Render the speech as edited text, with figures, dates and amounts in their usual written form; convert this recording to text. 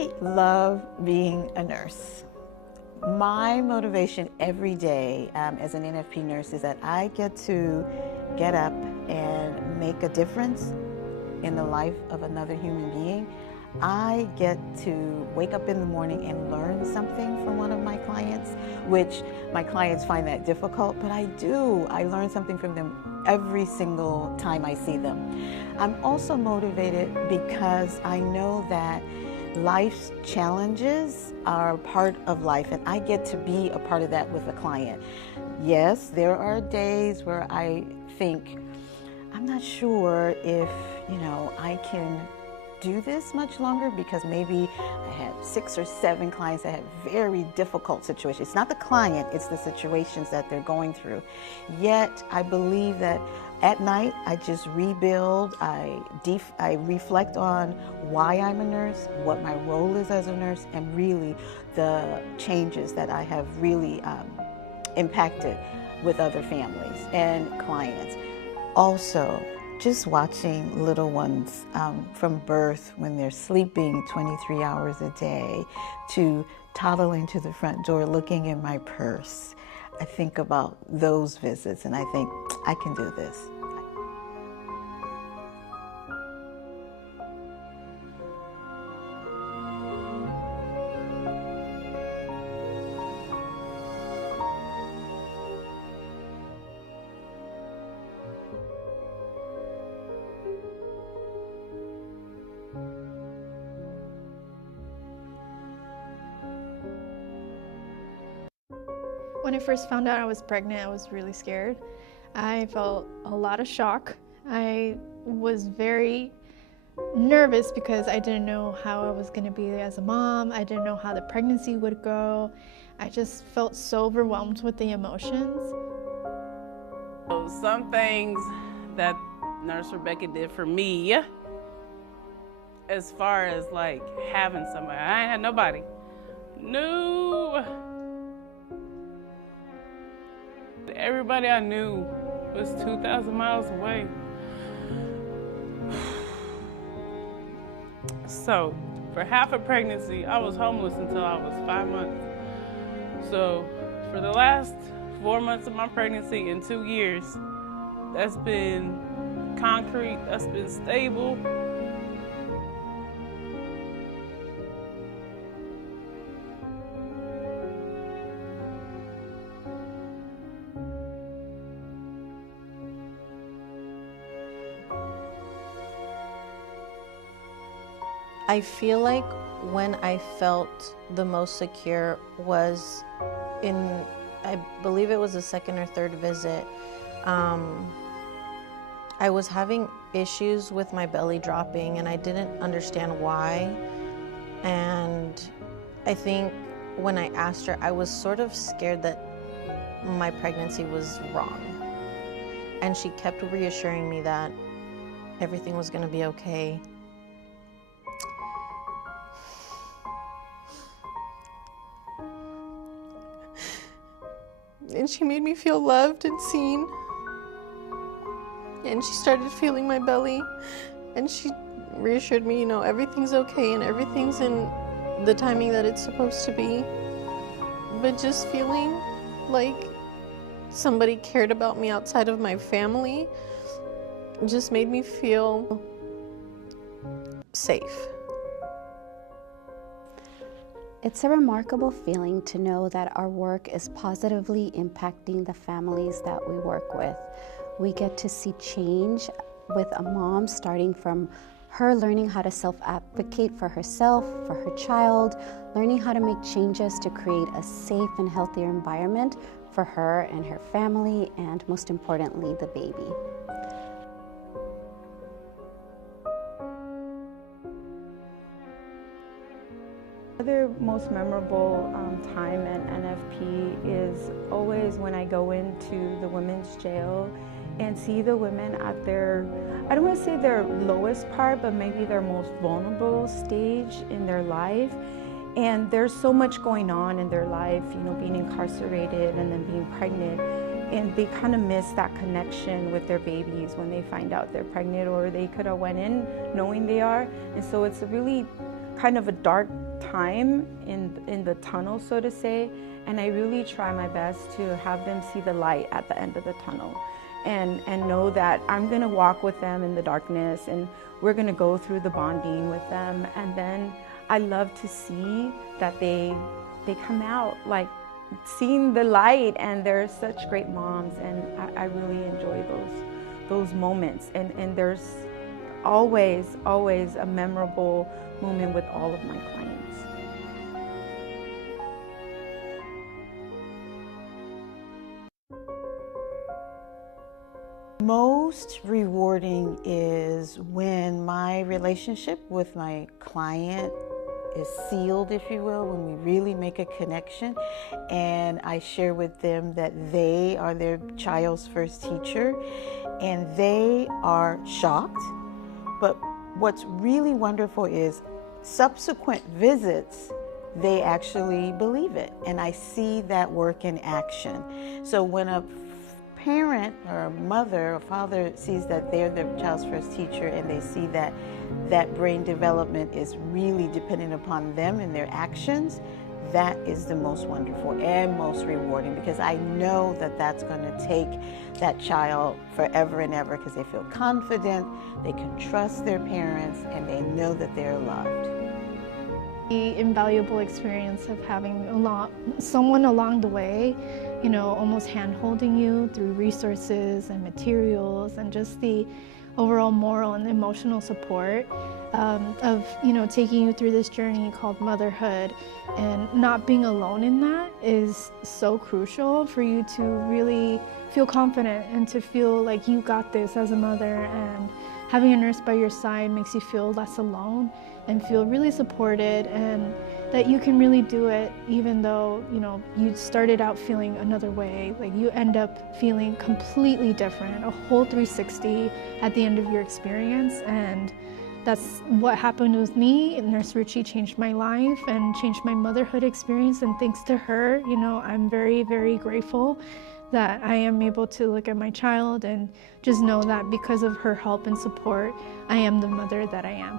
I love being a nurse. My motivation every day as an NFP nurse is that I get to get up and make a difference in the life of another human being. I get to wake up in the morning and learn something from one of my clients, which my clients find that difficult, but I do. I learn something from them every single time I see them. I'm also motivated because I know that life's challenges are part of life, and I get to be a part of that with a client. Yes, there are days where I think, I'm not sure if, I can do this much longer, because maybe I had 6 or 7 clients that had very difficult situations. It's not the client, it's the situations that they're going through. Yet I believe that at night I just rebuild, I reflect on why I'm a nurse, what my role is as a nurse, and really the changes that I have really impacted with other families and clients. Also, just watching little ones from birth, when they're sleeping 23 hours a day, to toddling to the front door, looking in my purse. I think about those visits and I think, I can do this. When I first found out I was pregnant, I was really scared. I felt a lot of shock. I was very nervous because I didn't know how I was going to be as a mom. I didn't know how the pregnancy would go. I just felt so overwhelmed with the emotions. Some things that Nurse Rebecca did for me, as far as like having somebody, I ain't had nobody. No. Everybody I knew was 2,000 miles away. So, for half a pregnancy, I was homeless until I was 5 months. So, for the last 4 months of my pregnancy and 2 years, that's been concrete, that's been stable. I feel like when I felt the most secure was in, I believe it was the 2nd or 3rd visit. I was having issues with my belly dropping and I didn't understand why. And I think when I asked her, I was sort of scared that my pregnancy was wrong. And she kept reassuring me that everything was going to be okay. And she made me feel loved and seen. And she started feeling my belly. And she reassured me, everything's okay and everything's in the timing that it's supposed to be. But just feeling like somebody cared about me outside of my family just made me feel safe. It's a remarkable feeling to know that our work is positively impacting the families that we work with. We get to see change with a mom, starting from her learning how to self-advocate for herself, for her child, learning how to make changes to create a safe and healthier environment for her and her family, and most importantly, the baby. The most memorable time at NFP is always when I go into the women's jail and see the women at their, I don't want to say their lowest part, but maybe their most vulnerable stage in their life. And there's so much going on in their life, being incarcerated and then being pregnant. And they kind of miss that connection with their babies when they find out they're pregnant, or they could have went in knowing they are. And so it's a really kind of a dark time in the tunnel, so to say, and I really try my best to have them see the light at the end of the tunnel and know that I'm going to walk with them in the darkness and we're going to go through the bonding with them. And then I love to see that they come out like seeing the light, and they're such great moms, and I really enjoy those moments. And there's always a memorable moment with all of my clients. Most rewarding is when my relationship with my client is sealed, if you will, when we really make a connection and I share with them that they are their child's first teacher and they are shocked. But what's really wonderful is subsequent visits, they actually believe it, and I see that work in action. So when a parent or a mother or father sees that they're their child's first teacher and they see that that brain development is really dependent upon them and their actions, that is the most wonderful and most rewarding, because I know that that's going to take that child forever and ever, because they feel confident, they can trust their parents, and they know that they're loved. The invaluable experience of having someone along the way, you know, almost hand-holding you through resources and materials, and just the overall moral and emotional support of, you know, taking you through this journey called motherhood, and not being alone in that is so crucial for you to really feel confident and to feel like you got this as a mother. And having a nurse by your side makes you feel less alone and feel really supported, and that you can really do it even though, you know, you started out feeling another way. Like, you end up feeling completely different, a whole 360 at the end of your experience. And that's what happened with me. Nurse Ruchi changed my life and changed my motherhood experience, and thanks to her, you know, I'm very, very grateful that I am able to look at my child and just know that because of her help and support, I am the mother that I am.